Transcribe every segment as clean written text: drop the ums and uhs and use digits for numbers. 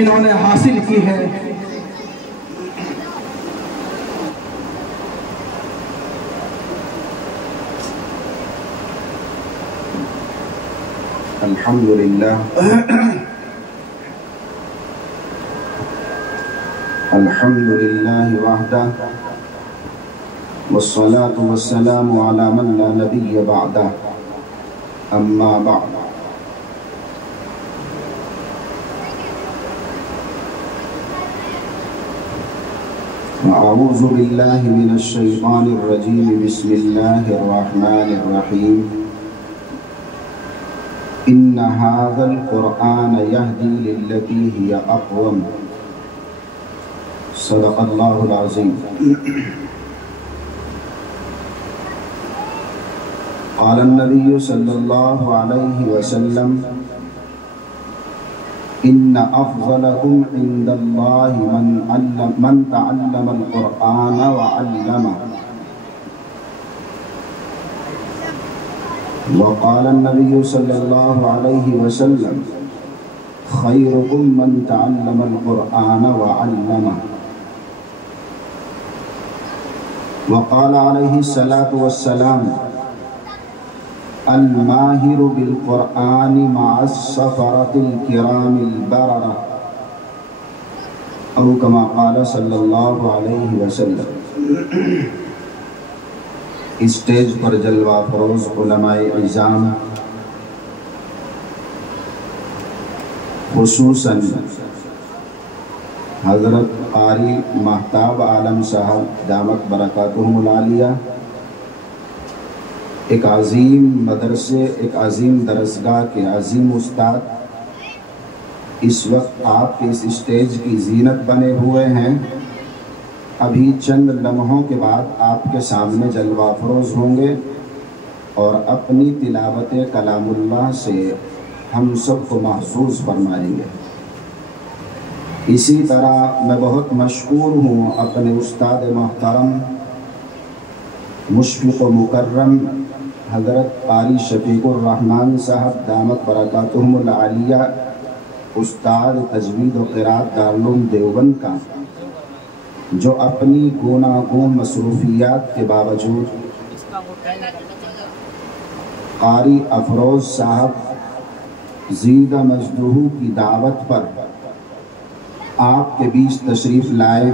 جنہوں نے حاصل کی ہے۔ الحمدللہ الحمدللہ وحدہ والصلاة والسلام علی من لا نبی بعدہ اما بعد۔ اعوذ باللہ من الشیطان الرجیم، بسم اللہ الرحمن الرحیم۔ ان هذا القرآن يهدي للتي هي اقوم، صدق اللہ العظیم۔ قال النبی صلی اللہ علیہ وسلم ان افضلکم عند اللہ من تعلم القرآن وعلمہ، وقال النبی صلی اللہ علیہ وسلم خیرکم من تعلم القرآن وعلمہ، وقال علیہ الصلاة والسلام الماہر بالقرآن مع السفرة الکرام البررہ، او کما قال صلی اللہ علیہ وسلم۔ اسٹیج پر جلوہ فروز علماء اعظام، خصوصاً حضرت قاری مہتاب عالم صاحب دامت برکاتہم العالیہ، ایک عظیم مدرسے، ایک عظیم درسگاہ کے عظیم استاد، اس وقت آپ کے اس اسٹیج کی زینت بنے ہوئے ہیں۔ ابھی چند لمحوں کے بعد آپ کے سامنے جلوہ افروز ہوں گے اور اپنی تلاوت کلام اللہ سے ہم سب کو محظوظ فرمائیں گے۔ اسی طرح میں بہت مشکور ہوں اپنے استاد محترم، مشفق و مکرم حضرت قاری شفیق الرحمن صاحب دامت برکاتہم العالیہ، استاد تجوید و قرات دارالعلوم دیوبند کا، جو اپنی گوناگون مصروفیات کے باوجود قاری افروز صاحب زیدہ مجدہ کی دعوت پر آپ کے بیچ تشریف لائے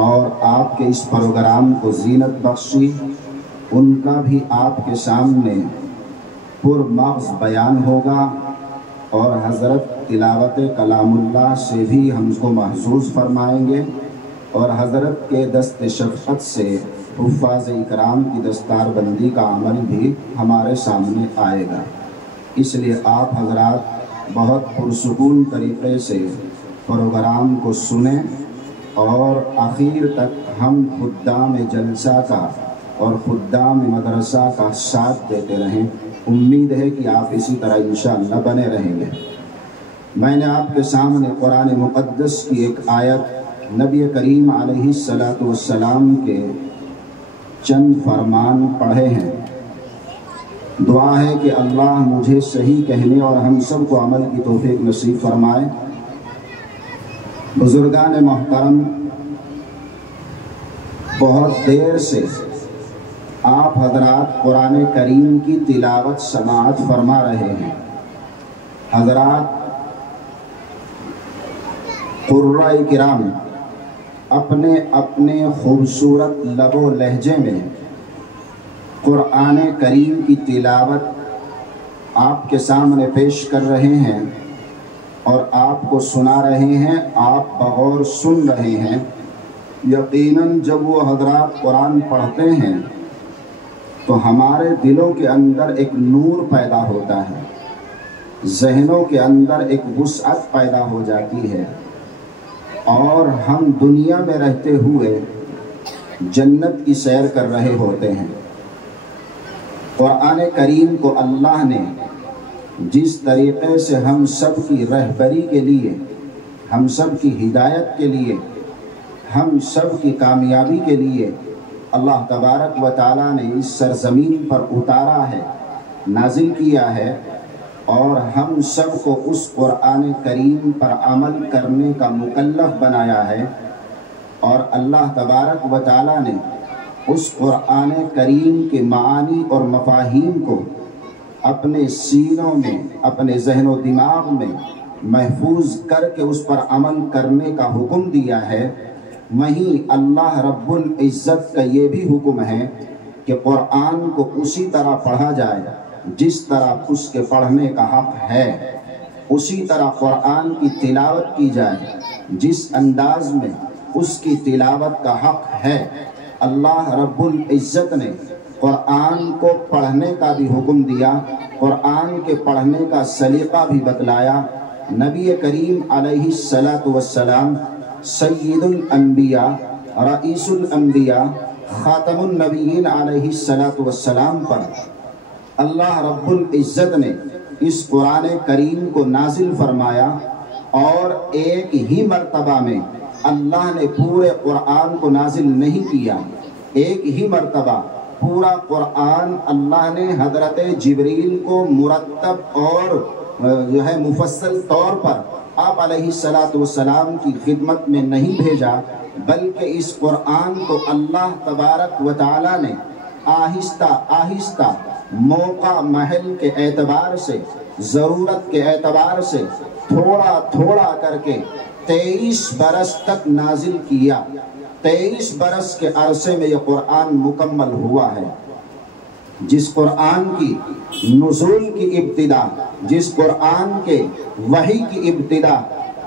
اور آپ کے اس پروگرام کو زینت بخشی۔ ان کا بھی آپ کے سامنے پرمغز بیان ہوگا اور حضرت تلاوت کلام اللہ سے بھی ہم کو محظوظ فرمائیں گے، اور حضرت کے دست شفقت سے حفاظ اکرام کی دستار بندی کا عمل بھی ہمارے سامنے آئے گا۔ اس لیے آپ حضرات بہت پرسکون طریقے سے پروگرام کو سنیں اور آخر تک ہم خدام جلسہ کا اور خدام مدرسہ کا ساتھ دیتے رہیں۔ امید ہے کہ آپ اسی طرح انشاءاللہ بنے رہیں گے۔ میں نے آپ کے سامنے قرآن مقدس کی ایک آیت، نبی کریم علیہ السلام کے چند فرمان پڑھے ہیں۔ دعا ہے کہ اللہ مجھے صحیح کہنے اور ہم سب کو عمل کی توفیق نصیب فرمائے۔ بزرگان محترم، بہت دیر سے آپ حضرات قرآن کریم کی تلاوت سماعت فرما رہے ہیں۔ حضرات قرۂ کرام اپنے اپنے خوبصورت لب و لہجے میں قرآن کریم کی تلاوت آپ کے سامنے پیش کر رہے ہیں اور آپ کو سنا رہے ہیں، آپ بغور سن رہے ہیں۔ یقیناً جب وہ حضرات قرآن پڑھتے ہیں تو ہمارے دلوں کے اندر ایک نور پیدا ہوتا ہے، ذہنوں کے اندر ایک وسعت پیدا ہو جاتی ہے، اور ہم دنیا میں رہتے ہوئے جنت کی سیر کر رہے ہوتے ہیں۔ قرآن کریم کو اللہ نے جس طریقے سے ہم سب کی رہبری کے لیے، ہم سب کی ہدایت کے لیے، ہم سب کی کامیابی کے لیے اللہ تبارک و تعالیٰ نے اس سرزمین پر اتارا ہے، نازل کیا ہے، اور ہم سب کو اس قرآن کریم پر عمل کرنے کا مکلف بنایا ہے، اور اللہ تبارک و تعالیٰ نے اس قرآن کریم کے معانی اور مفاہیم کو اپنے سینوں میں، اپنے ذہن و دماغ میں محفوظ کر کے اس پر عمل کرنے کا حکم دیا ہے، وہیں اللہ رب العزت کا یہ بھی حکم ہے کہ قرآن کو اسی طرح پڑھا جائے جس طرح اس کے پڑھنے کا حق ہے، اسی طرح قرآن کی تلاوت کی جائے جس انداز میں اس کی تلاوت کا حق ہے۔ اللہ رب العزت نے قرآن کو پڑھنے کا بھی حکم دیا، قرآن کے پڑھنے کا سلیقہ بھی بتلایا۔ نبی کریم علیہ السلام سید الانبیاء، رئیس الانبیاء، خاتم النبیین علیہ السلام پر اللہ رب العزت نے اس قرآن کریم کو نازل فرمایا، اور ایک ہی مرتبہ میں اللہ نے پورے قرآن کو نازل نہیں کیا، ایک ہی مرتبہ پورا قرآن اللہ نے حضرت جبریل کو مرتب اور مفصل طور پر آپ علیہ السلام کی خدمت میں نہیں بھیجا، بلکہ اس قرآن کو اللہ تبارک و تعالیٰ نے آہستہ آہستہ موقع محل کے اعتبار سے، ضرورت کے اعتبار سے تھوڑا تھوڑا کر کے 23 برس تک نازل کیا۔ 23 برس کے عرصے میں یہ قرآن مکمل ہوا ہے۔ جس قرآن کی نزول کی ابتدا، جس قرآن کے وحی کی ابتدا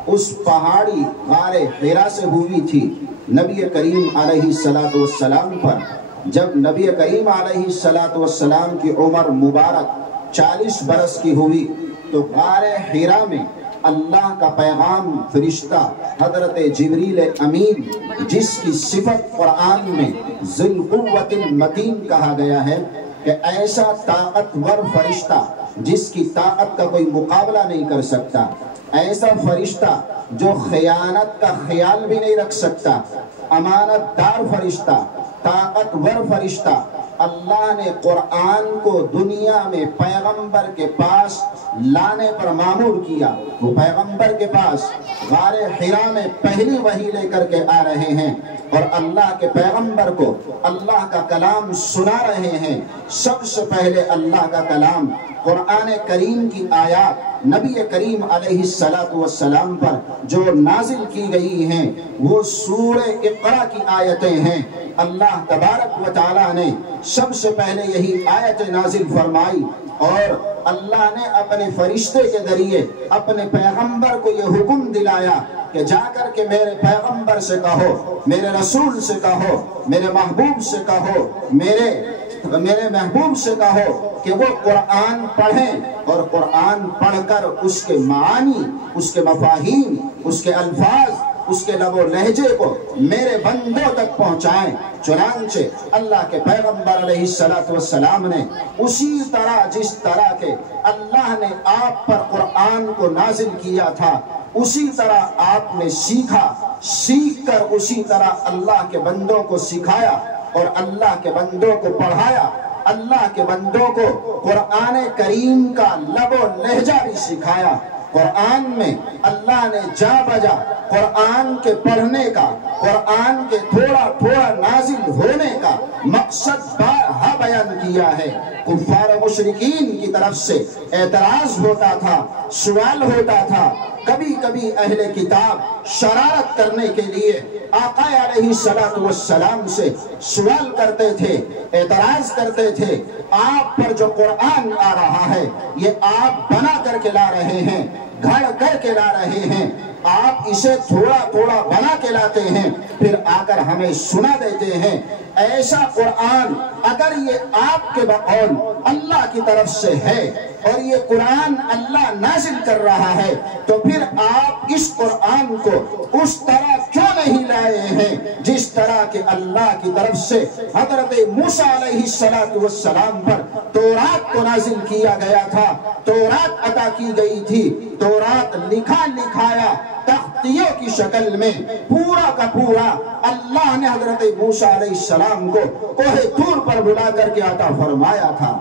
اس پہاڑی غار حرا سے ہوئی تھی، نبی کریم علیہ السلام پر جب نبی کریم علیہ السلام کی عمر مبارک 40 برس کی ہوئی تو غار حرا میں اللہ کا پیغام فرشتہ حضرت جبریل امین، جس کی صفت قرآن میں ذی القوۃ المتین کہا گیا ہے کہ ایسا طاقتور فرشتہ جس کی طاقت کا کوئی مقابلہ نہیں کر سکتا، ایسا فرشتہ جو خیانت کا خیال بھی نہیں رکھ سکتا، امانت دار فرشتہ، طاقتور فرشتہ، اللہ نے قرآن کو دنیا میں پیغمبر کے پاس لانے پر مامور کیا۔ وہ پیغمبر کے پاس غار حرا میں پہلی وحی لے کر کے آ رہے ہیں اور اللہ کے پیغمبر کو اللہ کا کلام سنا رہے ہیں۔ سب سے پہلے اللہ کا کلام قرآن کریم کی آیات نبی کریم علیہ السلام پر جو نازل کی گئی ہیں وہ سورہ اقرا کی آیتیں ہیں۔ اللہ تبارک و تعالیٰ نے سب سے پہلے یہی آیت نازل فرمائی، اور اللہ نے اپنے فرشتے کے ذریعے اپنے پیغمبر کو یہ حکم دلایا کہ جا کر کے میرے پیغمبر سے کہو، میرے رسول سے کہو، میرے محبوب سے کہو، میرے محبوب سے کہو کہ وہ قرآن پڑھیں، اور قرآن پڑھ کر اس کے معانی، اس کے مفاہیم، اس کے الفاظ، اس کے لب و لہجے کو میرے بندوں تک پہنچائیں۔ چنانچہ اللہ کے پیغمبر علیہ السلام نے اسی طرح جس طرح کے اللہ نے آپ پر قرآن کو نازل کیا تھا اسی طرح آپ نے سیکھا، سیکھ کر اسی طرح اللہ کے بندوں کو سکھایا اور اللہ کے بندوں کو پڑھایا، اللہ کے بندوں کو قرآن کریم کا لب و لہجہ بھی سکھایا۔ قرآن میں اللہ نے جا بجا قرآن کے پڑھنے کا، قرآن کے تھوڑا تھوڑا نازل ہونے کا مقصد بارہا بیان کیا ہے۔ کفار و مشرکین کی طرف سے اعتراض ہوتا تھا، سوال ہوتا تھا، کبھی کبھی اہل کتاب شرارت کرنے کے لیے آقا علیہ السلام سے سوال کرتے تھے، اعتراض کرتے تھے، آپ پر جو قرآن آ رہا ہے یہ آپ بنا کر کے لا رہے ہیں، گھڑ کر کے لا رہے ہیں، آپ اسے تھوڑا تھوڑا بنا کے لاتے ہیں پھر آ کر ہمیں سنا دیتے ہیں۔ ایسا قرآن اگر یہ آپ کے بقول اللہ کی طرف سے ہے اور یہ قرآن اللہ نازل کر رہا ہے تو پھر آپ اس قرآن کو اس طرح کیوں نہیں لائے ہیں جس طرح کہ اللہ کی طرف سے حضرت موسیٰ علیہ السلام پر تورات کو نازل کیا گیا تھا، تورات عطا کی گئی تھی، تورات لکھا لکھایا تختیوں کی شکل میں پورا کا پورا اللہ نے حضرت موسیٰ علیہ السلام کو کوہ طور پر بلا کر کے عطا فرمایا تھا۔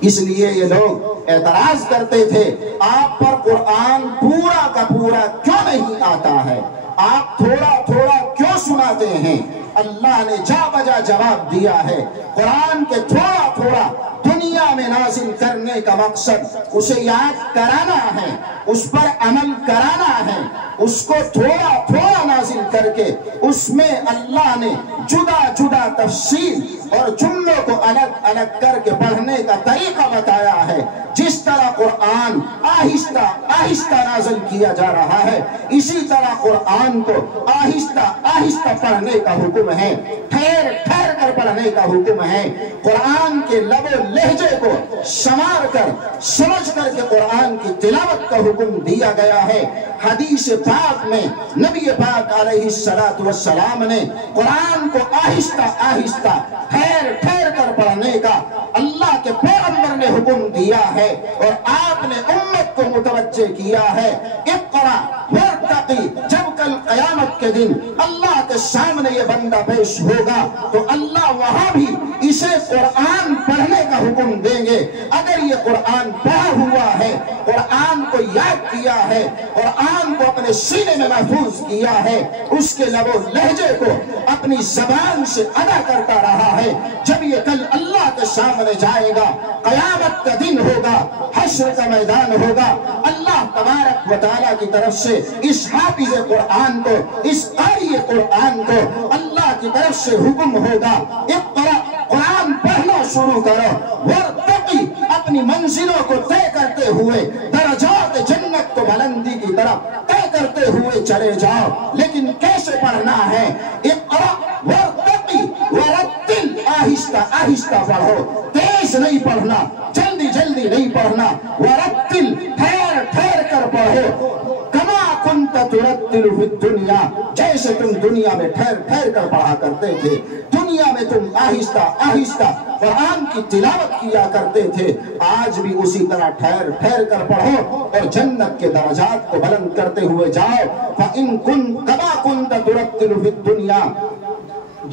اس لیے یہ لوگ اعتراض کرتے تھے آپ پر قرآن پورا کا پورا کیوں نہیں آتا ہے، آپ تھوڑا تھوڑا کیوں سناتے ہیں؟ اللہ نے جا بجا جواب دیا ہے، قرآن کے تھوڑا تھوڑا دنیا میں نازل کرنے کا مقصد اسے یاد کرانا ہے، اس پر عمل کرانا ہے، اس کو تھوڑا تھوڑا نازل کر کے اس میں اللہ نے جدا جدا تفسیر اور جملوں کو الگ الگ کر کے پڑھنے کا طریقہ بتایا ہے۔ جس طرح قرآن آہستہ آہستہ نازل کیا جا رہا ہے، اسی طرح قرآن کو آہستہ آہستہ پڑھنے کا حکم ہے، ٹھہر ٹھہر کر پڑھنے کا حکم ہے۔ قرآن کے لب و لہجے کو سنوار کر سمجھ کر کے قرآن کی تلاوت کا حکم دیا گیا ہے۔ حدیث پاک میں نبی پاک علیہ السلام نے قرآن کو آہستہ آہستہ ٹھہر ٹھہر کر پڑھنے کا اللہ کے پیغمبر نے حکم دیا ہے، اور آپ نے امت کو متوجہ کیا ہے، اقرا وارتقی۔ جب کل قیامت کے دن اللہ کے سامنے یہ بندہ پیش ہوگا تو اللہ وہاں بھی اسے قرآن پڑھنے کا حکم دیں گے۔ اگر یہ قرآن پڑھا ہوا ہے، قرآن کو یاد کیا ہے، قرآن کو اپنے سینے میں محفوظ کیا ہے، اس کے لب و لہجے کو اپنی زبان سے ادا کرتا رہا ہے، جب یہ کل اللہ کے سامنے جائے گا، قیامت کا دن ہوگا، حشر کا میدان ہوگا، اللہ تبارک و تعالیٰ کی طرف سے اس حافظ قرآن کو، اس قاری قرآن کو اللہ کی طرف سے حکم ہوگا، اقرا، قرآن پڑھنا شروع کرو، ورتقی، اپنی منزلوں کو طے کرتے ہوئے، درجات جنت کو بلندی کی طرف طے کرتے ہوئے چلے جاؤ۔ لیکن کیسے پڑھنا ہے؟ اقرا ورتقی ورتل، آہستہ آہستہ پڑھو، تیز نہیں پڑھنا، جلدی جلدی نہیں پڑھنا، ورتل، ٹھہر ٹھہر کر پڑھو، کما کنت ترتل فی الدنیا، جیسے تم دنیا میں ٹھہر ٹھہر کر پڑھا کرتے تھے، دنیا میں تم آہستہ آہستہ قرآن کی تلاوت کیا کرتے تھے، آج بھی اسی طرح ٹھہر ٹھہر کر پڑھو اور جنت کے درجات کو بلند کرتے ہوئے جاؤ۔ فَإِن كَمَا كُنْتَ تُرَتِّلُ فِي الدُّنْيَا،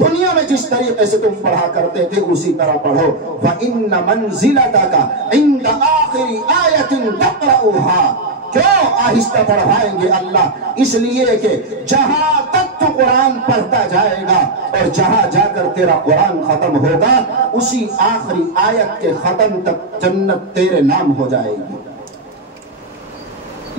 دنیا میں جس طریقے سے تم پڑھا کرتے تھے اسی طرح پڑھو۔ وَإِنَّ مَنزِلَتَكَ عِنْدَ آخِرِ آیَةٍ تَقْرَؤُهَا، کیوں آہستہ پڑھائیں گے اللہ؟ اس لیے کہ جہاں تک تو قرآن پڑھتا جائے گا اور جہاں جا کر تیرا قرآن ختم ہوگا، اسی آخری آیت کے ختم تک جنت تیرے نام ہو جائے گی۔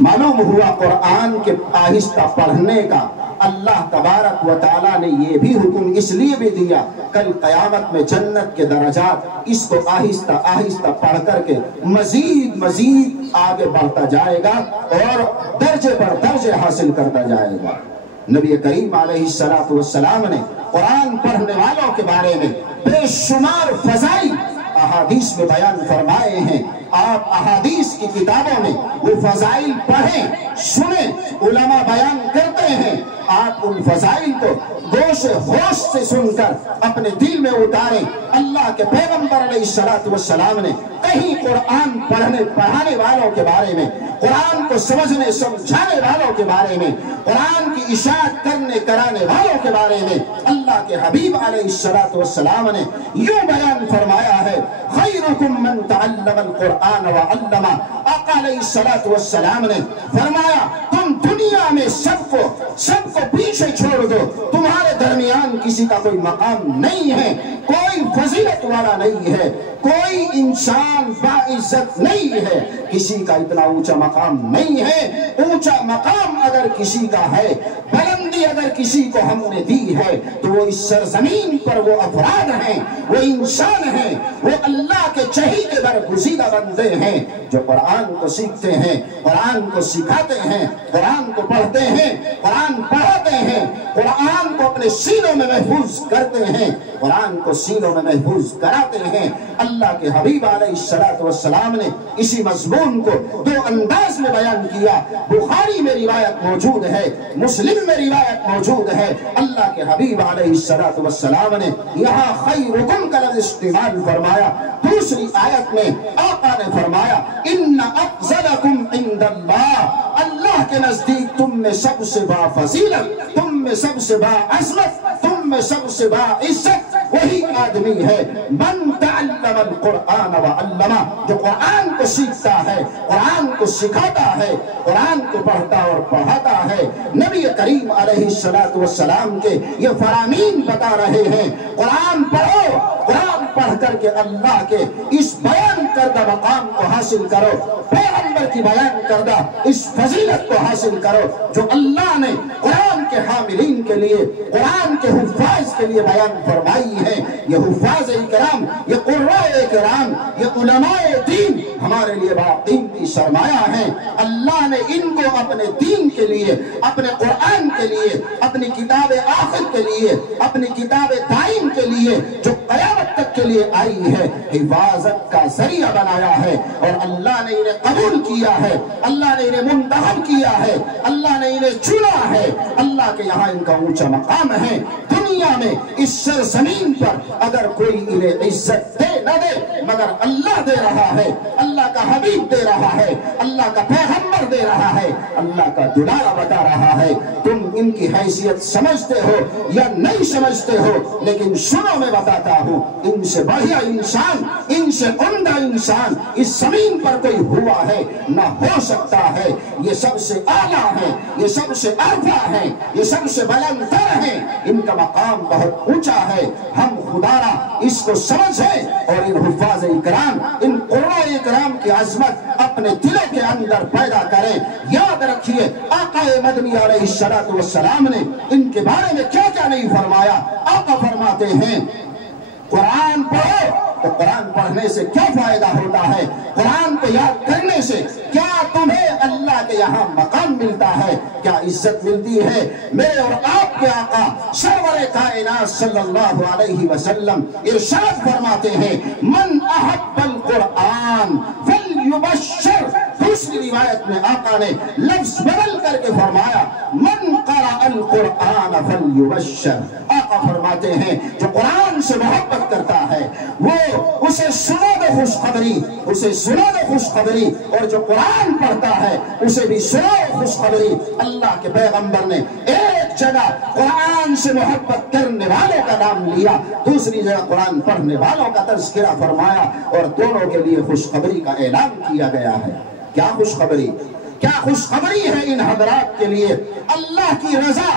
معلوم ہوا قرآن کے آہستہ پڑھنے کا اللہ تبارک و تعالیٰ نے یہ بھی حکم اس لیے بھی دیا، کل قیامت میں جنت کے درجات اس کو آہستہ آہستہ پڑھ کر کے مزید مزید آگے بڑھتا جائے گا اور درجے پر درجے حاصل کرتا جائے گا۔ نبی کریم علیہ السلام نے قرآن پڑھنے والوں کے بارے میں بے شمار فضائل احادیث میں بیان فرمائے ہیں۔ آپ احادیث کی کتابوں میں وہ فضائل پڑھیں، سنیں، علماء بیان کرتے ہیں، آپ ان فضائل کو گوش ہوش سے سن کر اپنے دل میں اتاریں۔ اللہ کے پیغمبر علیہ السلام نے کہیں قرآن پڑھانے والوں کے بارے میں، قرآن کو سمجھنے سمجھانے والوں کے بارے میں، قرآن کی اشاعت کرنے کرانے والوں کے بارے میں اللہ کے حبیب علیہ السلام نے یوں بیان فرمایا ہے، خیرکم من تعلم القرآن وعلمہ۔ آقا علیہ السلام نے فرمایا تم دنیا میں سب کو پیچھے چھوڑ دو، تمہارے درمیان کسی کا کوئی مقام نہیں ہے، کوئی فضیلت والا نہیں ہے، کوئی انسان باعزت نہیں ہے، کسی کا اتنا اونچا مقام نہیں ہے۔ اونچا مقام اگر کسی کا ہے، بلندی اگر کسی کو ہم نے دی ہے، تو وہ اس سرزمین پر وہ افراد ہیں، وہ انسان ہیں، وہ اللہ کے چہیتے برگزیدہ بندے ہیں جو قرآن کو سیکھتے ہیں، قرآن کو سکھاتے ہیں، قرآن کو پڑھتے ہیں، قرآن پڑھاتے ہیں، قرآن کو اپنے سینوں میں محفوظ کرتے ہیں، قرآن کو سینوں میں محفوظ کراتے ہیں۔ اللہ کے حبیب علیہ السلام نے اسی مضمون کو دو انداز میں بیان کیا۔ بخاری میں روایت موجود ہے، مسلم میں روایت موجود ہے۔ اللہ کے حبیب علیہ السلام نے یہاں خیرکم کا لفظ استعمال فرمایا۔ دوسری آیت میں آقا نے فرمایا ان افضلکم عند اللہ، اللہ کے نزدیک تم میں سب سے با فضیلت، تم میں سب سے با عظمت، تم میں سب سے بڑا عزت وہی آدمی ہے من تعلم القرآن وعلمہ، جو قرآن کو سیکھتا ہے، قرآن کو سکھاتا ہے، قرآن کو پڑھتا اور پڑھاتا ہے۔ نبی کریم علیہ السلام کے یہ فرامین بتا رہے ہیں، قرآن پڑھو، قرآن پڑھ کر کے اللہ کے اس بیان کردہ مقام کو حاصل کرو، پیغمبر کی بیان کردہ اس فضیلت کو حاصل کرو جو اللہ نے قرآن کے حاملین کے لیے، قرآن کے حفاظ کے لیے بیان فرمائی ہے۔ یہ حفاظ کرام، یہ قراء کرام، یہ علماء دین ہمارے لیے بڑا قیمتی سرمایہ ہیں۔ اللہ نے ان کو اپنے دین کے لیے، اپنے قرآن کے لیے، اپنی کتاب آخر کے لیے، اپنی کتاب دائم کے لیے جو قیامت تک کے لیے آئی ہے، حفاظت کا ذریعہ بنایا ہے، اور اللہ نے انہیں قبول کیا ہے، اللہ نے انہیں منتخب کیا ہے، اللہ نے انہیں چنا ہے۔ اللہ کے یہاں ان کا اونچا مقام ہے۔ دنیا میں اس سرزمین پر اگر کوئی انہیں عزت دے نہ دے مگر اللہ دے رہا ہے، اللہ کا حبیب دے رہا ہے، اللہ کا پیغمبر دے رہا ہے، اللہ کا دلارا بتا رہا ہے۔ تم ان کی حیثیت سمجھتے ہو یا نہیں سمجھتے ہو، لیکن سنو میں بتاتا ہوں، ان سے بڑھیا انسان، ان سے عمدہ انسان اس زمین پر کوئی ہوا ہے نہ ہو سکتا ہے۔ یہ سب سے اعلیٰ ہے، یہ سب سے ارفع ہے، یہ سب سے بلندتر ہے، ان کا مقام بہت اونچا ہے۔ ہم خدا را اس کو سمجھیں اور ان حفاظ اکرام، ان قراء اکرام کی عظمت اپنے دلوں کے اندر پیدا کریں۔ یاد رکھیے آقا مدنی علیہ السلام نے ان کے بارے میں کیا کیا نہیں فرمایا۔ آقا فرماتے ہیں قرآن پڑھو، تو قرآن پڑھنے سے کیا فائدہ ہوتا ہے، قرآن کو یاد کرنے سے کیا تمہیں اللہ کے یہاں مقام ملتا ہے، کیا عزت ملتی ہے۔ میرے اور آپ کے آقا سرور کائنات صلی اللہ علیہ وسلم ارشاد فرماتے ہیں من احب القرآن فلیبشر۔ دوسری روایت میں آقا نے لفظ بدل کر کے فرمایا من قرأ القرآن فلیبشر۔ آقا فرماتے ہیں جو قرآن سے محبت کرتا ہے وہ اسے سنا دے خوشخبری، اسے سنا دے خوشخبری، اور جو قرآن پڑھتا ہے اسے بھی سنا دے خوشخبری۔ اللہ کے پیغمبر نے ایک جگہ قرآن سے محبت کرنے والوں کا نام لیا، دوسری جگہ قرآن پڑھنے والوں کا تذکرہ فرمایا، اور دونوں کے لیے خوشخبری کا اعلان کیا گیا ہے۔ کیا خوشخبری، کیا خوشخبری ہے ان حضرات کے لیے، اللہ کی رضا،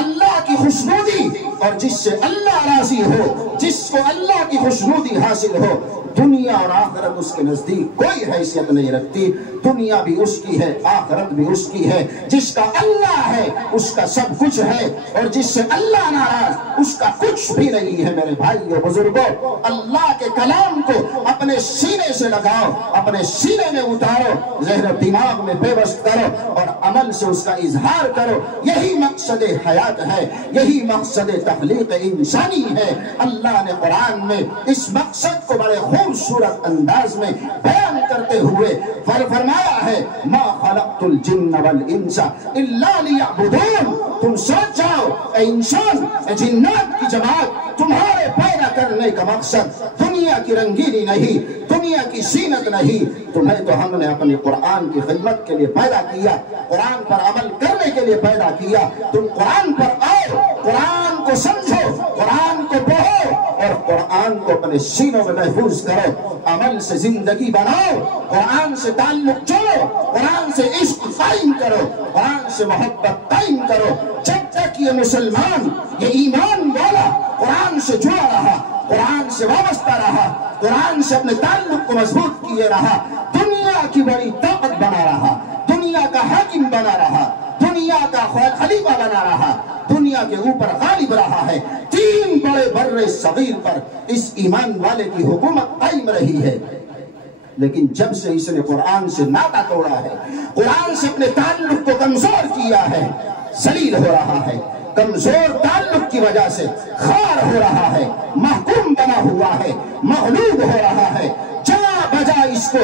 اللہ کی خوشنودی، اور جس سے اللہ راضی ہو، جس کو اللہ کی خوشنودی حاصل ہو، دنیا اور آخرت اس کے نزدیک کوئی حیثیت نہیں رکھتی۔ دنیا بھی اس کی ہے، آخرت بھی اس کی ہے۔ جس کا اللہ ہے اس کا سب کچھ ہے، اور جس سے اللہ ناراض اس کا کچھ بھی نہیں ہے۔ میرے بھائیو بزرگوں، اللہ کے کلام کو اپنے سینے سے لگاؤ، اپنے سینے میں اتارو، ذہن و دماغ میں پیوست کرو، اور عمل سے اس کا اظہار کرو۔ یہی مقصد حیات ہے، یہی مقصد تخلیق انسانی ہے۔ اللہ نے قرآن میں اس مقصد کو بڑے خوبصورت انداز میں بیان کرتے ہوئے فرمایا ہے ما خلقت الجن والانس الا لیعبدون۔ تم سوچ جاؤ اے انسان، اے جنات کی جماعت، تمہارے پیدا کرنے کا مقصد دنیا کی رنگینی نہیں، دنیا کی زینت نہیں، تمہیں تو ہم نے اپنی قرآن کی خدمت کے لیے پیدا کیا، قرآن پر عمل کرنے کے لیے پیدا کیا۔ تم قرآن پر آؤ، قرآن کو سمجھو، قرآن کو پڑھو، اور قرآن کو اپنے سینوں میں محفوظ کرو، عمل سے زندگی بناؤ، قرآن سے تعلق جوڑو، قرآن سے عشق قائم کرو، قرآن سے محبت قائم کرو۔ جب تک یہ مسلمان، یہ ایمان والا قرآن سے جڑا رہا، قرآن سے وابستہ رہا، قرآن سے اپنے تعلق کو مضبوط کیے رہا، دنیا کی بڑی طاقت بنا رہا، دنیا کا حاکم بنا رہا، دنیا کا خلیفہ بنا رہا، دنیا کے اوپر غالب رہا ہے۔ 3 بڑے بر صغیر پر اس ایمان والے کی حکومت قائم رہی ہے۔ لیکن جب سے اس نے قرآن سے ناطہ توڑا ہے، قرآن سے اپنے تعلق کو کمزور کیا ہے، ذلیل ہو رہا ہے، کمزور تعلق کی وجہ سے خار ہو رہا ہے، محکوم بنا ہوا ہے، مغلوب ہو رہا ہے، جہاں بجا اس کو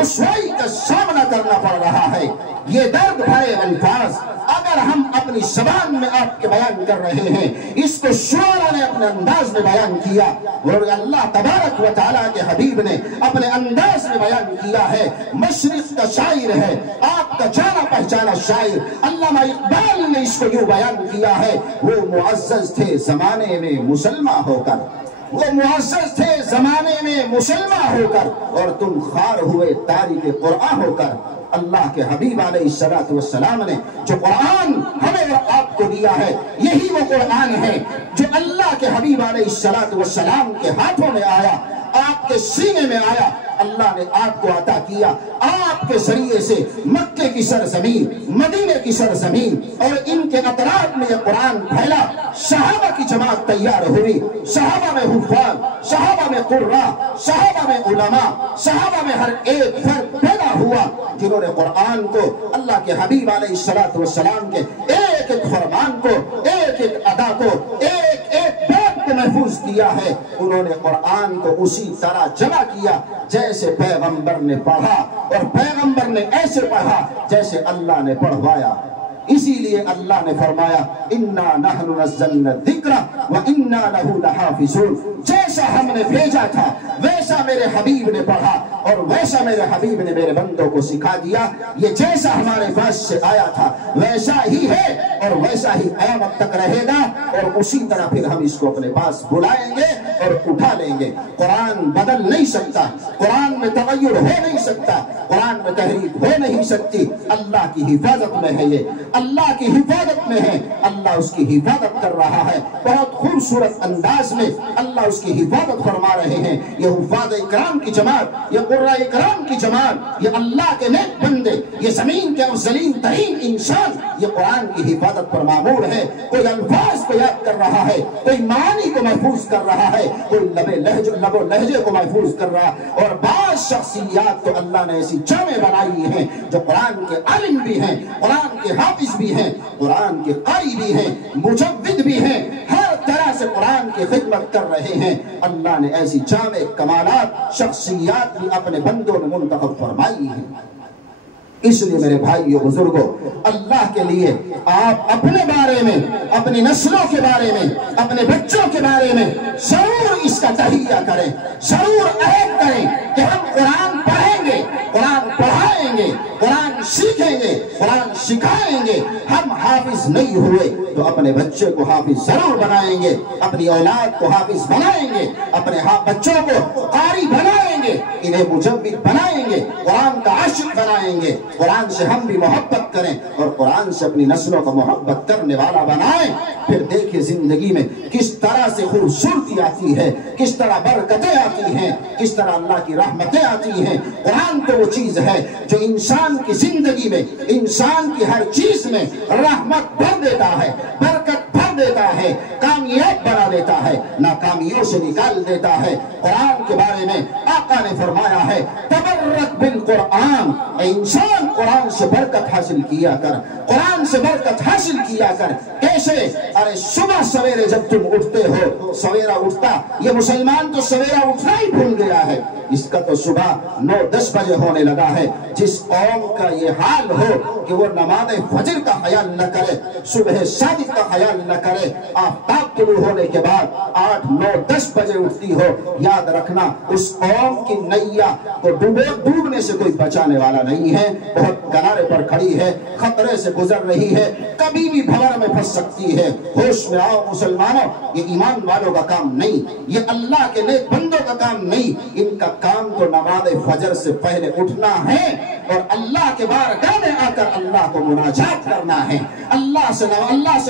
رسوائی کا سامنا کرنا پڑ رہا ہے۔ یہ درد بھرے الفاظ اگر اگر ہم اپنی زبان میں آپ کے بیان کر رہے ہیں، اس کو شعراء نے اپنے انداز میں بیان کیا اور اللہ تبارک و تعالیٰ کے حبیب نے اپنے انداز میں بیان کیا ہے۔ مشرق کا شاعر ہے، آپ کا جانا پہچانا شاعر علامہ اقبال نے اس کو یوں بیان کیا ہے، وہ معزز تھے زمانے میں مسلمان ہو کر، وہ معزز تھے زمانے میں مسلمان ہو کر، اور تم خار ہوئے تاریخ قرآن ہو کر۔ اللہ کے حبیب علیہ السلام نے جو قرآن ہمیں اور آپ کو دیا ہے، یہی وہ قرآن ہے جو اللہ کے حبیب علیہ السلام کے ہاتھوں میں آیا، آپ کے سینے میں آیا، اللہ نے آپ کو عطا کیا۔ آپ کے ذریعے سے مکے کی سرزمین، مدینے کی سرزمین اور ان کے اطراف میں یہ قرآن پھیلا، صحابہ کی جماعت تیار ہوئی، صحابہ میں حفاظ، صحابہ میں قراء، صحابہ میں علماء، صحابہ میں ہر ایک فرد پیدا ہوا جنہوں نے قرآن کو، اللہ کے حبیب علیہ السلام کے ایک ایک فرمان کو، ایک ایک ادا کو، ایک ایک بات کو محفوظ کیا ہے۔ انہوں نے قرآن کو اسی طرح جمع کیا جیسے پیغمبر نے پڑھا، اور پیغمبر نے ایسے پڑھا جیسے اللہ نے پڑھوایا۔ اسی لیے اللہ نے فرمایا اِنَّا نَحْنُ نَزَّلْنَا الذِّكْرَ وَإِنَّا لَهُ لَحَافِظُونَ، جیسا ہم نے بھیجا تھا ویسا میرے حبیب نے پڑھا اور ویسا میرے حبیب نے میرے بندوں کو سکھا دیا۔ یہ جیسا ہمارے پاس سے آیا تھا ویسا ہی ہے اور ویسا ہی قیامت تک رہے گا، اور اسی طرح پھر ہم اس کو اپنے پاس بلائیں گے اور اٹھا لیں گے۔ قرآن بدل نہیں سکتا، قرآن میں تغیر ہو نہیں سکتا، قرآن میں تحریف ہو نہیں سکتی۔ اللہ کی حفاظت میں ہے، یہ اللہ کی حفاظت میں ہے، اللہ اس کی حفاظت کر رہا ہے۔ بہت خوبصورت انداز میں اللہ اس کی حفاظت فرما رہے ہیں۔ یہ حفاظ اکرام کی جماعت، یہ قراء اکرام کی جماعت، یہ اللہ کے نیک بندے، یہ زمین کے افضلین ترین انسان، یہ قرآن کی حفاظت پر مامور ہے۔ کوئی الفاظ کو یاد کر رہا ہے، کوئی معانی کو محفوظ کر رہا ہے، کوئی لب و لہجے کو محفوظ کر رہا ہے، اور بعض شخصیات تو اللہ نے ایسی جامع بنائی ہیں جو قرآن کے عالم بھی ہیں، قرآن کے حافظ بھی ہیں، قرآن کے قاری بھی ہیں، مجود بھی ہیں، ہر طرح سے قرآن کی خدمت کر رہے ہیں۔ اللہ نے ایسی جامع کمالات شخصیات بھی اپنے بندوں میں منتخب فرمائی ہیں۔ اس لیے میرے بھائیو بزرگوں، اللہ کے لیے آپ اپنے بارے میں، اپنی نسلوں کے بارے میں، اپنے بچوں کے بارے میں ضرور اس کا تہیہ کریں، ضرور عہد کریں کہ ہم قرآن پڑھیں گے، قرآن پڑھائیں گے، قرآن سیکھیں گے، قرآن سکھائیں گے۔ ہم حافظ نہیں ہوئے تو اپنے بچے کو حافظ ضرور بنائیں گے، اپنی اولاد کو حافظ بنائیں گے، اپنے بچوں کو قاری بنائیں گے، انہیں مجود بنائیں گے، قرآن کا عاشق بنائیں گے۔ قرآن سے ہم بھی محبت کریں اور قرآن سے اپنی نسلوں کو محبت کرنے والا بنائیں۔ پھر دیکھیں زندگی میں کس طرح سے خوبصورتی آتی ہے، کس طرح برکتیں آتی ہیں، کس طرح اللہ کی رحمتیں آتی ہیں۔ قرآن تو وہ چیز ہے جو انسان کی زندگی میں، انسان کی ہر چیز میں رحمت بھر دیتا ہے، برکت بھر دیتا ہے، کامیاب بنا دیتا ہے، ناکامیوں سے نکال دیتا ہے۔ قرآن کے بارے میں آقا نے فرمایا ہے تبرک بالقرآن، اے انسان قرآن سے برکت حاصل کیا کر، قرآن سے برکت حاصل کیا کر۔ کیسے؟ ارے صبح سویرے جب تم اٹھتے ہو، سویرا اٹھتا، یہ مسلمان تو سویرا اٹھنا ہی بھول گیا ہے، اس کا تو صبح 9-10 بجے ہونے لگا ہے۔ جس قوم کا یہ حال ہو کہ وہ نماز فجر کا خیال نہ کرے، صبح صادق کا خیال نہ کرے، آفتاب طلوع ہونے کے بعد 8-9-10 بجے اٹھتی ہو، یاد رکھنا اس قوم کی نیا کو ڈوبنے سے کوئی بچانے والا نہیں ہے، بہت کنارے پر کھڑی ہے، خطرے سے گزر رہی ہے، کبھی بھی بھور میں پھنس سکتی ہے۔ ہوش میں آؤ مسلمانوں، یہ ایمان والوں کا کام نہیں، یہ اللہ کے نیک بندوں کا کام نہیں، ان کا کام تو نماز فجر سے پہلے اٹھنا ہے اور اللہ کے بارگاہ میں آ کر اللہ کو مناجات کرنا ہے، اللہ سے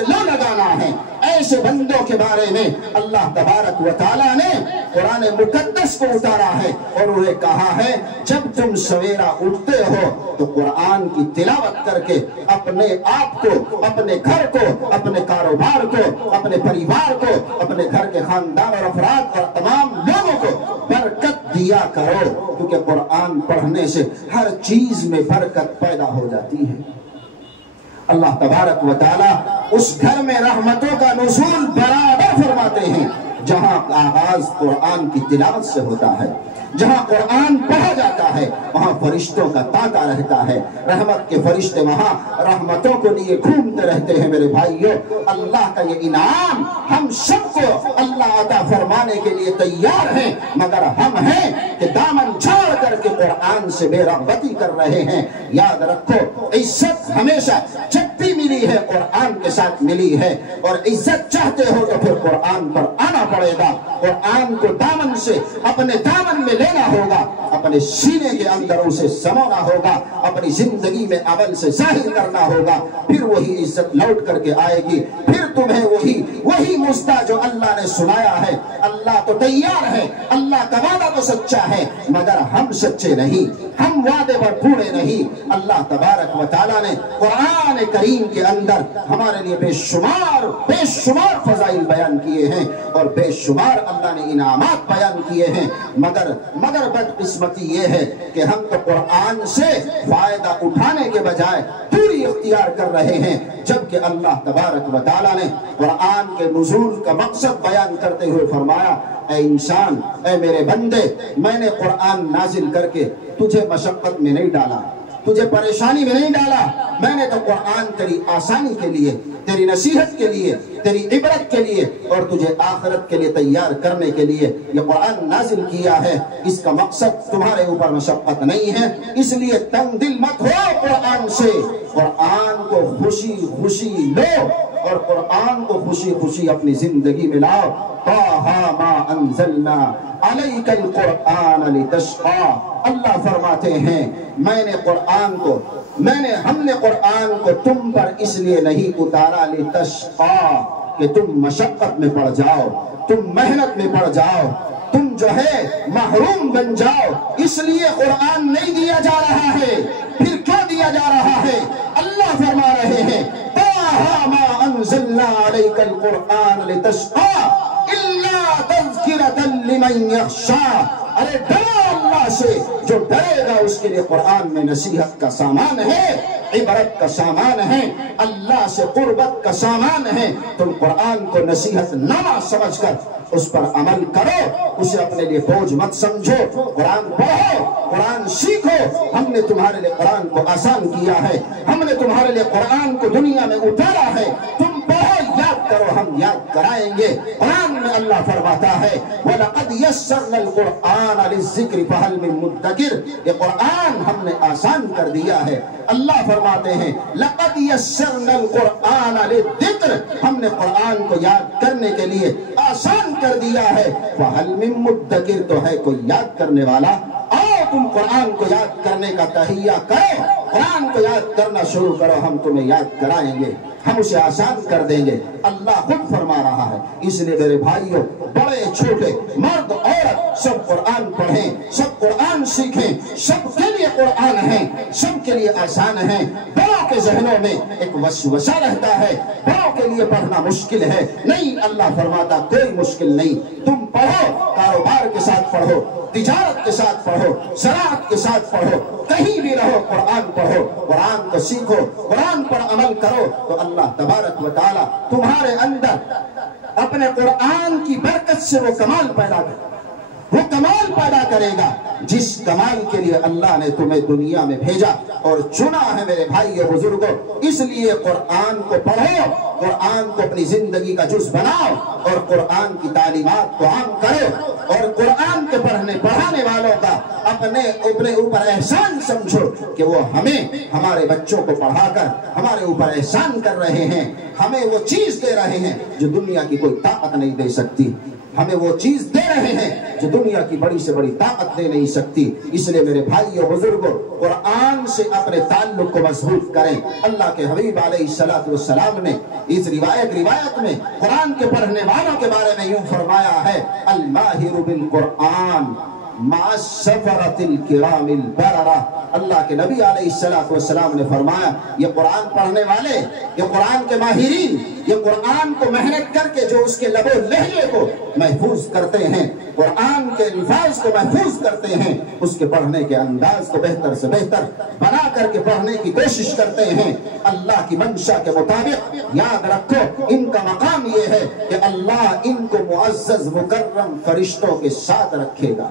لو لگانا ہے۔ ایسے بندوں کے بارے میں اللہ تبارک و تعالیٰ نے قرآن مقدس کو اتارا ہے اور انہیں کہا ہے جب تم سویرا اٹھتے ہو تو قرآن کی تلاوت کر کے اپنے آپ کو، اپنے گھر کو، اپنے کاروبار کو، اپنے پریوار کو، اپنے گھر کے خاندان اور افراد اور تمام لوگوں کو برکت دیا کرو، کیونکہ قرآن پڑھنے سے ہر چیز میں برکت پیدا ہو جاتی ہے۔ اللہ تبارک و تعالیٰ اس گھر میں رحمتوں کا نزول برابر فرماتے ہیں جہاں آغاز قرآن کی تلاوت سے ہوتا ہے، جہاں قرآن پڑھا جاتا ہے وہاں فرشتوں کا تانتا رہتا ہے، رحمت کے فرشتے وہاں رحمتوں کو لیے گھومتے رہتے ہیں۔ میرے بھائیوں، اللہ کا یہ انعام ہم سب کو اللہ عطا فرمانے کے لیے تیار ہیں، مگر ہم ہیں کہ دامن چھاڑ کر کے قرآن سے بے رغبتی کر رہے ہیں۔ یاد رکھو، عزت ہمیشہ جب بھی ملی ہے قرآن کے ساتھ ملی ہے، اور عزت چاہتے ہو تو پھر قرآن پر آنا پڑے گا۔ قرآن کو دامن سے اپنے دامن میں لینا ہوگا، اپنے سینے کے اندر اسے سمونا ہوگا، اپنی زندگی میں عمل سے ظاہر کرنا ہوگا، پھر وہی عزت لوٹ کر کے آئے گی، پھر تمہیں وہی مستہ جو اللہ نے سنایا ہے۔ اللہ تو تیار ہے، اللہ کا وعدہ تو سچا ہے، مگر ہم سچے نہیں، ہم وعدے پر پورے نہیں۔ اللہ تبارک و تعالیٰ نے قرآن کریم کے اندر ہمارے لیے بے شمار فضائل بیان کیے ہیں، اور بے شمار اللہ نے انعامات بیان کیے ہیں، مگر بدقسمتی یہ ہے کہ ہم تو قرآن سے فائدہ اٹھانے کے بجائے دوری اختیار کر رہے ہیں، جبکہ اللہ تبارک و تعالیٰ نے قرآن کے نزول کا مقصد بیان کرتے ہوئے فرمایا، اے انسان، اے میرے بندے، میں نے قرآن نازل کر کے تجھے مشقت میں نہیں ڈالا، تجھے پریشانی میں نہیں ڈالا، میں نے تو قرآن تیری آسانی کے لیے، تیری نصیحت کے لیے، تیری عبرت کے لیے، اور تجھے آخرت کے لیے تیار کرنے کے لیے یہ قرآن نازل کیا ہے۔ اس کا مقصد تمہارے اوپر مشقت نہیں ہے، اس لیے تنگ دل مت ہو قرآن سے، قرآن کو خوشی خوشی لو، اور قرآن کو خوشی خوشی اپنی زندگی میں لاؤ۔ طٰہٰ مَا أَنزَلْنَا عَلَيْكَ الْقُرْآنَ لِتَشْقَىٰ، اللہ فرماتے ہیں ہم نے قرآن کو تم پر اس لیے نہیں اتارا لِتَشْقَىٰ کہ تم مشقت میں پڑ جاؤ، تم محنت میں پڑ جاؤ، تم جو ہے محروم بن جاؤ، اس لیے قرآن نہیں دیا جا رہا ہے۔ پھر کیا دیا جا رہا ہے؟ اللہ فرما رہے ہیں، طٰہٰ مَا أَنزَلْنَا عَلَيْكَ الْقُرْآنَ لِتَشْقَىٰ إِلَّا تَذْكِرَةً لِمَن يَخْشَىٰ، ارے ڈرو اللہ سے، جو ڈرے گا اس کے لیے قرآن میں نصیحت کا سامان ہے، عبرت کا سامان ہے، اللہ سے قربت کا سامان ہے۔ تم قرآن کو نصیحت نامہ سمجھ کر اس پر عمل کرو، اسے اپنے لیے بوجھ مت سمجھو، قرآن پڑھو، قرآن سیکھو۔ ہم نے تمہارے لیے قرآن کو آسان کیا ہے، ہم نے تمہارے لیے قرآن کو دنیا میں اتارا ہے، تم پڑھو، یاد کرو، ہم یاد کرائیں گے۔ قرآن میں اللہ فرماتا ہے، وَلَقَدْ يَسَّرْنَا الْقُرْآنَ لِلذِّكْرِ فَهَلْ مِن مُدَّكِرٍ، یہ قرآن ہم نے آسان کر دیا ہے۔ اللہ فرماتے ہیں، لَقَدْ يَسَّرْنَا الْقُرْآنَ لِلذِّكْرِ، ہم نے قرآن کو یاد کرنے کے لیے آسان کر دیا ہے۔ فَهَلْ مِن مُدَّكِرٍ، تو ہے کوئی یاد کرنے والا؟ آؤ تم قرآن کو یاد کرنے کا تہیہ کرو، قرآن کو یاد کرنا شروع کرو، ہم تمہیں یاد کرائیں گے، ہم اسے آسان کر دیں گے۔ اللہ خود فرما رہا ہے۔ اس لیے میرے بھائیوں، بڑے چھوٹے، مرد عورت، سب قرآن پڑھیں، سب قرآن سیکھیں، سب کے لیے قرآن ہے، سب کے لیے آسان ہے۔ بڑوں کے ذہنوں میں ایک وسوسہ رہتا ہے، بڑوں کے لیے پڑھنا مشکل ہے، نہیں، اللہ فرماتا کوئی مشکل نہیں، تم پڑھو، کاروبار کے ساتھ پڑھو، تجارت کے ساتھ پڑھو، زراعت کے ساتھ پڑھو، کہیں بھی رہو قرآن پڑھو، قرآن کو سیکھو، قرآن پر عمل کرو، تو اللہ تبارک و تعالی تمہارے اندر اپنے قرآن کی برکت سے وہ کمال پیدا کرے گا جس کمال کے لیے اللہ نے تمہیں دنیا میں بھیجا اور چنا ہے۔ میرے بھائی اور بزرگوں، اس لیے قرآن کو پڑھو، قرآن کو اپنی زندگی کا جز بناؤ، اور قرآن کی تعلیمات کو عام کرو، اور قرآن کے پڑھانے والوں کا اپنے اوپر احسان سمجھو کہ وہ ہمارے بچوں کو پڑھا کر ہمارے اوپر احسان کر رہے ہیں، ہمیں وہ چیز دے رہے ہیں جو دنیا کی کوئی طاقت نہیں دے سکتی، ہمیں وہ چیز دے رہے ہیں جو دنیا کی بڑی سے بڑی طاقت دے نہیں سکتی۔ اس لیے میرے بھائی اور بزرگوں، قرآن سے اپنے تعلق کو مضبوط کریں۔ اللہ کے حبیب علیہ السلام نے اس روایت میں قرآن کے پڑھنے والوں کے بارے میں یوں فرمایا ہے، الماہر بالقرآن مع السفرۃ الکرام البررہ۔ اللہ کے نبی علیہ السلام نے فرمایا، یہ قرآن پڑھنے والے، یہ قرآن کے ماہرین، یہ قرآن کو محنت کر کے جو اس کے لب و لہجے کو محفوظ کرتے ہیں، قرآن کے الفاظ کو محفوظ کرتے ہیں، اس کے پڑھنے کے انداز کو بہتر سے بہتر بنا کر کے پڑھنے کی کوشش کرتے ہیں اللہ کی منشا کے مطابق، یاد رکھو ان کا مقام یہ ہے کہ اللہ ان کو معزز مکرم فرشتوں کے ساتھ رکھے گا،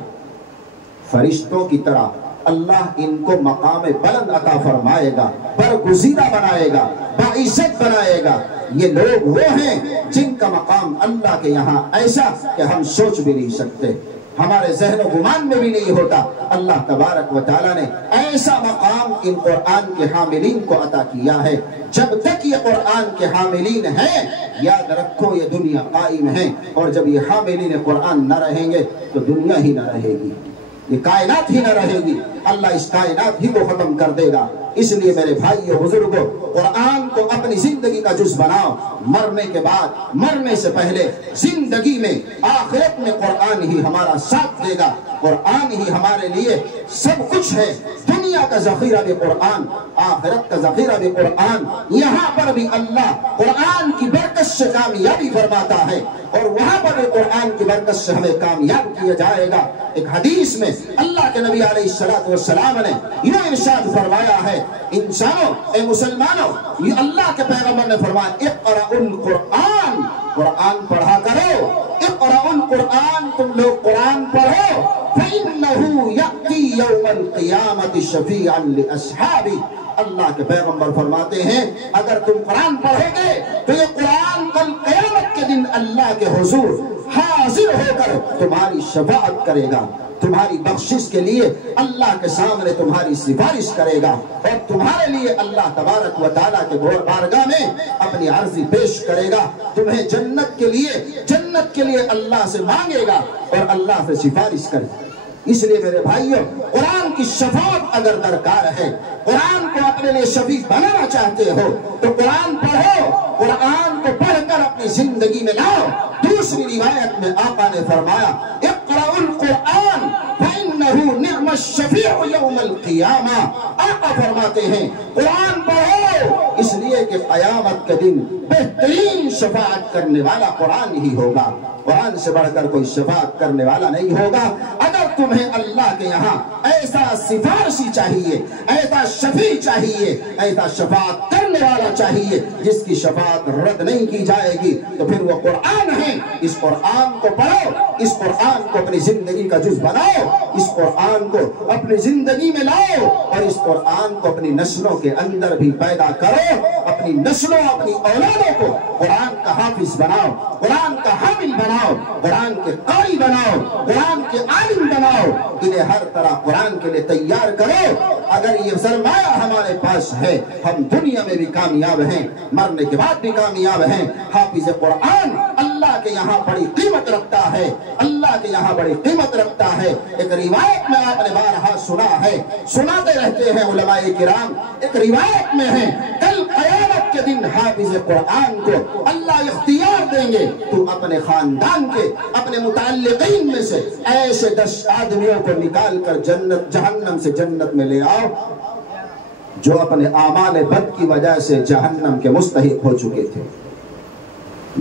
فرشتوں کی طرح اللہ ان کو مقام بلند عطا فرمائے گا، برگزیدہ بنائے گا، باعزت بنائے گا۔ یہ لوگ وہ ہیں جن کا مقام اللہ کے یہاں ایسا کہ ہم سوچ بھی نہیں سکتے، ہمارے ذہن و گمان میں بھی نہیں ہوتا۔ اللہ تبارک و تعالیٰ نے ایسا مقام ان قرآن کے حاملین کو عطا کیا ہے۔ جب تک یہ قرآن کے حاملین ہیں، یاد رکھو یہ دنیا قائم ہے، اور جب یہ حاملین قرآن نہ رہیں گے تو دنیا ہی نہ رہے گی، یہ کائنات ہی نہ رہے گی، اللہ اس کائنات ہی کو ختم کر دے گا۔ اس لیے میرے بھائیو بزرگوں، قرآن کو اپنی زندگی کا جز بناؤ۔ مرنے کے بعد، مرنے سے پہلے، زندگی میں، آخرت میں قرآن ہی ہمارا ساتھ دے گا، قرآن ہی ہمارے لیے سب کچھ ہے۔ دنیا کا ذخیرہ بھی قرآن، آخرت کا ذخیرہ بھی قرآن۔ یہاں پر بھی اللہ قرآن کی برکت سے کامیابی فرماتا ہے، اور وہاں پر بھی قرآن کی برکت سے ہمیں کامیاب کیا جائے گا۔ ایک حدیث میں اللہ کے نبی علیہ السلام نے یوں ارشاد فرمایا ہے، انسانوں، اے مسلمانوں، یہ اللہ کے پیغمبر نے فرمایا، اقرأوا القرآن، قرآن پڑھا کرو، اقرأوا القرآن، تم لوگ قرآن پڑھو، فإنه يأتي يوم القيامة شفيعا لأصحابه۔ اللہ کے پیغمبر فرماتے ہیں اگر تم قرآن پڑھو گے تو یہ قرآن کل قیامت کے دن اللہ کے حضور حاضر ہو کر تمہاری شفاعت کرے گا، تمہاری بخشش کے لیے اللہ کے سامنے تمہاری سفارش کرے گا، اور تمہارے لیے اللہ تبارک و تعالیٰ کے بارگاہ میں اپنی عرضی پیش کرے گا، تمہیں جنت کے لیے اللہ سے مانگے گا اور اللہ سے سفارش کرے گا۔ اس لیے میرے بھائیوں، قرآن کی شفاعت اگر درکار ہے، قرآن کو اپنے لیے شفیع بنانا چاہتے ہو تو قرآن پڑھو، قرآن کو پڑھ کر اپنی زندگی میں لاؤ۔ دوسری روایت میں آقا نے فرمایا، اقرأوا القرآن فإنه نعم الشفیع یوم القیامہ۔ آقا فرماتے ہیں قرآن پڑھو اس لیے کہ قیامت کے دن بہترین شفاعت کرنے والا قرآن ہی ہوگا، قرآن سے بڑھ کر کوئی شفاعت کرنے والا نہیں ہوگا۔ اگر تمہیں اللہ کے یہاں ایسا سفارشی چاہیے، ایسا شفیع چاہیے، ایسا شفاعت کرنے والا چاہیے جس کی شفاعت رد نہیں کی جائے گی، تو پھر وہ قرآن ہے۔ اس قرآن کو پڑھو، اس قرآن کو اپنی زندگی کا جز بناؤ، اس قرآن کو اپنی زندگی میں لاؤ، اور اس قرآن کو اپنی نسلوں کے اندر بھی پیدا کرو، اپنی نسلوں، اپنی اولادوں کو قرآن کا حافظ بناؤ، قرآن کا حامل بناؤ، قرآن کے قاری بناؤ، قرآن کے عالم بناؤ، انہیں ہر طرح قرآن کے لیے تیار کرو۔ اگر یہ سرمایہ ہمارے پاس ہے، ہم دنیا میں بھی کامیاب ہیں، مرنے کے بعد بھی کامیاب ہیں۔ حافظ قرآن اللہ کے یہاں بڑی قیمت رکھتا ہے، اللہ کے یہاں بڑی قیمت رکھتا ہے۔ ایک روایت میں آپ نے بارہا سنا ہے، سناتے رہتے ہیں علماء کرام، ایک روایت میں ہے کل قیامت کے دن حافظ قرآن کو اللہ اختیار دیں گے، تو اپنے خاندان کے، اپنے متعلقین میں سے ایسے 10 آدمیوں کو نکال کر جہنم سے جنت میں لے آؤ جو اپنے اعمال بد کی وجہ سے جہنم کے مستحق ہو چکے تھے۔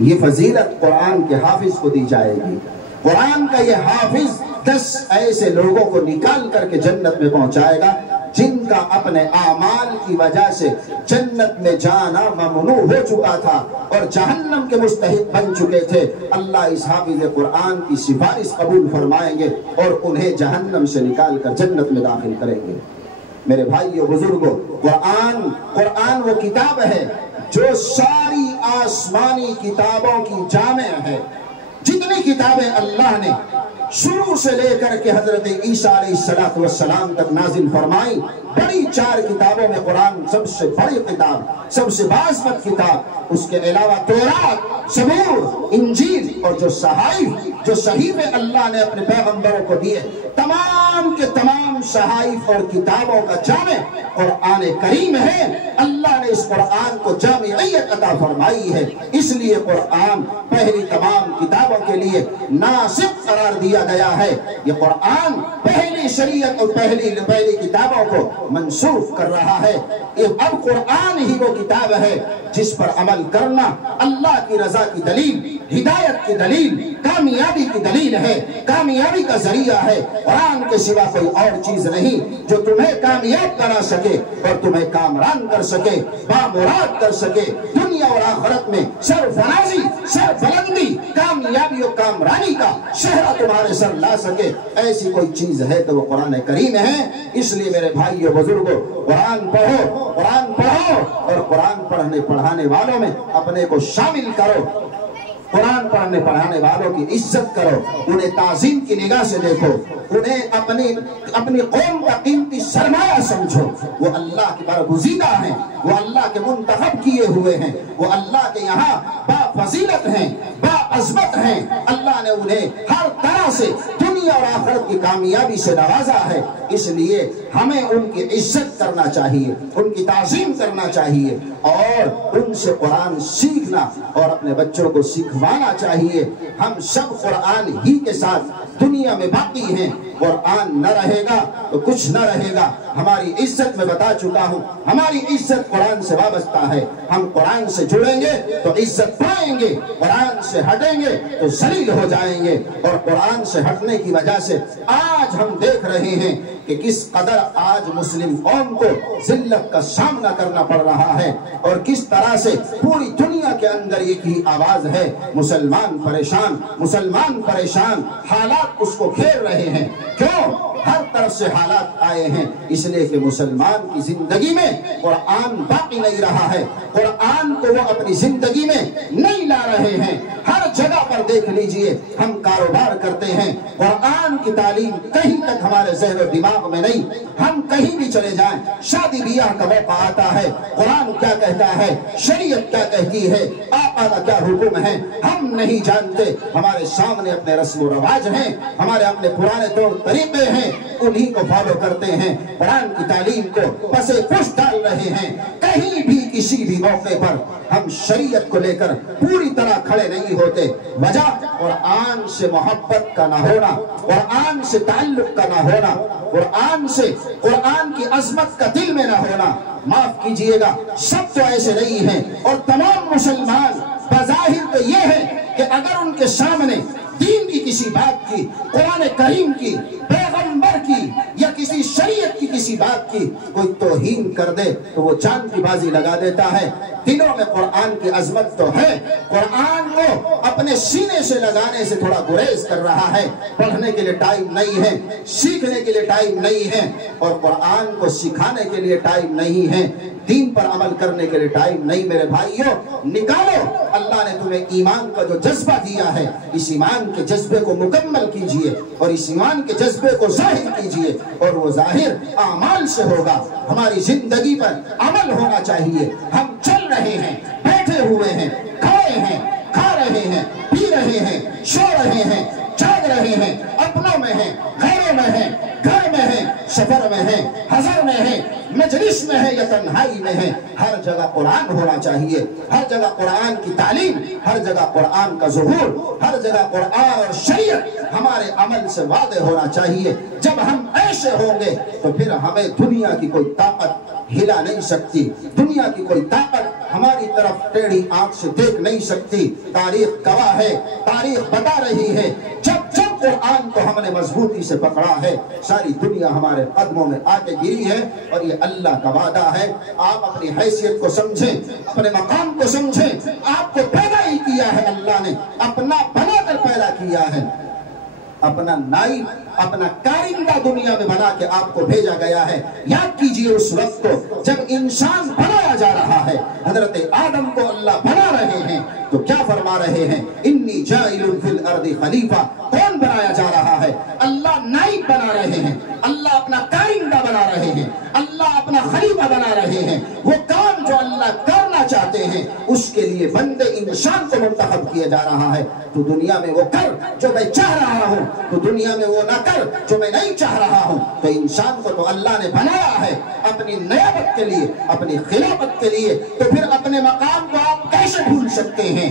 یہ فضیلت قرآن کے حافظ کو دی جائے گی۔ قرآن کا یہ حافظ 10 ایسے لوگوں کو نکال کر کے جنت میں پہنچائے گا جن کا اپنے اعمال کی وجہ سے جنت میں جانا ممنوع ہو چکا تھا اور جہنم کے مستحق بن چکے تھے۔ اللہ اس حافظ قرآن کی سفارش قبول فرمائیں گے اور انہیں جہنم سے نکال کر جنت میں داخل کریں گے۔ میرے بھائیو بزرگوں، قرآن وہ کتاب ہے جو ساری آسمانی کتابوں کی جامع ہے۔ جتنی کتابیں اللہ نے شروع سے لے کر کے حضرت عیسیٰ علیہ السلام تک نازل فرمائی، بڑی 4 کتابوں میں قرآن سب سے بڑی کتاب، سب سے باعثمت کتاب۔ اس کے علاوہ تورات، زبور، انجیل اور جو صحیفے اللہ نے اپنے پیغمبروں کو دیے، تمام کے تمام صحائف اور کتابوں کا جامع قرآن کریم ہے۔ اللہ نے اس قرآن کو جامعیت عطا فرمائی ہے، اس لیے قرآن پہلی تمام کتابوں کے لیے ناسخ قرار دیا گیا ہے۔ یہ قرآن پہلی شریعت اور پہلی کتابوں کو منسوخ کر رہا ہے۔ اب قرآن ہی وہ کتاب ہے جس پر عمل کرنا اللہ کی رضا کی دلیل، ہدایت کی دلیل، کامیابی کی دلیل ہے، کامیابی کا ذریعہ ہے۔ قرآن کے سوا کوئی اور چیز نہیں جو تمہیں کامیاب بنا سکے اور تمہیں کامران کر سکے، بامراد کر سکے، دنیا اور آخرت میں سرفرازی، سربلندی، کامیابی اور کامرانی کا شہرہ تمہارے سر لا سکے۔ ایسی کوئی چیز ہے تو وہ قرآن کریم ہے۔ اس لیے میرے بھائیو بزرگوں، قرآن پڑھو، قرآن پڑھو اور قرآن پڑھانے والوں میں اپنے کو شامل کرو۔ قرآن پڑھنے پڑھانے والوں کی عزت کرو، انہیں تعظیم کی نگاہ سے دیکھو، انہیں اپنی قوم کا قیمتی سرمایہ سمجھو۔ وہ اللہ کے برگزیدہ ہیں، وہ اللہ کے منتخب کیے ہوئے ہیں، وہ اللہ کے یہاں با فضیلت ہیں، با عظمت ہیں۔ اللہ نے انہیں ہر طرح سے دنیا اور آخرت کی کامیابی سے نوازا ہے۔ اس لیے ہمیں ان کی عزت کرنا چاہیے، ان کی تعظیم کرنا چاہیے اور ان سے قرآن سیکھنا اور اپنے بچوں کو سکھوانا چاہیے۔ ہم سب قرآن ہی کے ساتھ دنیا میں باقی ہیں۔ قرآن نہ رہے گا تو کچھ نہ رہے گا۔ ہماری عزت میں بتا چکا ہوں، ہماری عزت قرآن سے وابستہ ہے۔ ہم قرآن سے جڑیں گے تو عزت پائیں گے، قرآن سے ہٹیں گے تو ذلیل ہو جائیں گے۔ اور قرآن سے ہٹنے کی وجہ سے آج ہم دیکھ رہے ہیں کہ کس قدر آج مسلم قوم کو ذلت کا سامنا کرنا پڑ رہا ہے اور کس طرح سے پوری دنیا کے اندر ایک ہی آواز ہے، مسلمان پریشان، مسلمان پریشان۔ حالات اس کو گھیر رہے ہیں۔ کیوں؟ ہر طرف سے حالات آئے ہیں، اس لیے کہ مسلمان کی زندگی میں قرآن باقی نہیں رہا ہے، قرآن کو وہ اپنی زندگی میں نہیں لا رہے ہیں۔ ہر جگہ پر دیکھ لیجئے، ہم کاروبار کرتے ہیں، قرآن کی تعلیم کہیں تک ہمارے ذہن و دماغ میں نہیں۔ ہم کہیں بھی چلے جائیں، شادی بیاہ کا موقع آتا ہے، قرآن کیا کہتا ہے، شریعت کیا کہتی ہے، آقا کا کیا حکم ہے، ہم نہیں جانتے۔ ہمارے سامنے اپنے رسم و رواج ہیں، ہمارے اپنے پرانے طور طریقے ہیں، انہی کو فالو کرتے ہیں، قرآن کی تعلیم کو پسے پش ڈال رہے ہیں۔ کہیں بھی کسی بھی موقع پر ہم شریعت کو لے کر پوری طرح کھڑے نہیں ہوتے۔ وجہ قرآن سے محبت کا نہ ہونا، قرآن سے تعلق کا نہ ہونا، قرآن سے قرآن کی عظمت کا دل میں نہ ہونا۔ معاف کیجئے گا، سب تو ایسے نہیں ہیں، اور تمام مسلمان بظاہر تو یہ ہے کہ اگر ان کے سامنے دین کی کسی بات کی، قرآن کریم کی، پیغمبر کی یا کسی شریعت کی کسی بات کی کوئی توہین کر دے تو وہ جان کی بازی لگا دیتا ہے۔ دلوں میں قرآن کی عظمت تو ہے، قرآن کو اپنے سینے سے لگانے سے تھوڑا گریز کر رہا ہے۔ پڑھنے کے لیے ٹائم نہیں ہے، سیکھنے کے لیے ٹائم نہیں ہے، اور قرآن کو سکھانے کے لیے ٹائم نہیں ہے، دین پر عمل کرنے کے لیے ٹائم نہیں۔ میرے بھائیوں، نکالو، اللہ نے تمہیں ایمان کا جو جذبہ دیا ہے، اس ایمان کے جذبے کو مکمل کیجئے اور اس ایمان کے جذبے کو ظاہر کیجئے، اور وہ ظاہر اعمال سے ہوگا۔ ہماری زندگی پر عمل ہونا چاہیے۔ ہم چل رہے ہیں، بیٹھے ہوئے ہیں، کھائے ہیں، کھا رہے ہیں، پی رہے ہیں، سو رہے ہیں، جاگ رہے ہیں، اپنوں میں ہیں، غیروں میں ہیں، گھر میں ہیں، سفر میں ہیں، حضر میں ہیں، مجلس میں ہے یا تنہائی میں ہے، ہر جگہ قرآن ہونا چاہیے، ہر جگہ قرآن کی تعلیم، ہر جگہ قرآن کا ظہور، ہر جگہ قرآن اور شریعت ہمارے عمل سے واضح ہونا چاہیے۔ جب ہم ایسے ہوں گے تو پھر ہمیں دنیا کی کوئی طاقت ہلا نہیں سکتی، دنیا کی کوئی طاقت ہماری طرف ٹیڑھی آنکھ سے دیکھ نہیں سکتی۔ تاریخ گواہ ہے، تاریخ بتا رہی ہے، جب قرآن کو ہم نے مضبوطی سے پکڑا ہے، ساری دنیا ہمارے قدموں میں آ کے گری ہے، اور یہ اللہ کا وعدہ ہے۔ آپ اپنی حیثیت کو سمجھیں، اپنے مقام کو سمجھیں۔ آپ کو پیدا ہی کیا ہے اللہ نے، اپنا بنا کر پیدا کیا ہے، اپنا نائب، اپنا کارندہ دنیا میں بنا کے آپ کو بھیجا گیا ہے۔ یاد کیجئے اس وقت کو جب انسان بنایا جا رہا ہے، حضرت آدم کو اللہ بنا رہے ہیں تو کیا فرما رہے ہیں؟ انی جاعل فی الارض خلیفہ۔ کون بنایا جا رہا ہے؟ اللہ نائب بنا رہے ہیں، اللہ اپنا کارندہ بنا رہے ہیں، اللہ اپنا خلیفہ بنا رہے ہیں۔ وہ کام جو اللہ کرنا چاہتے ہیں اس کے لیے بندے انسان کو منتخب کیا جا رہا ہے۔ تو دنیا میں وہ کر جو میں چاہ رہا ہوں، تو دنیا میں وہ نہ کر جو میں نہیں چاہ رہا ہوں۔ تو انسان کو تو اللہ نے بنایا ہے اپنی نیابت کے لیے، اپنی خلافت کے لیے، تو پھر اپنے مقام کو آپ کیسے بھول سکتے ہیں؟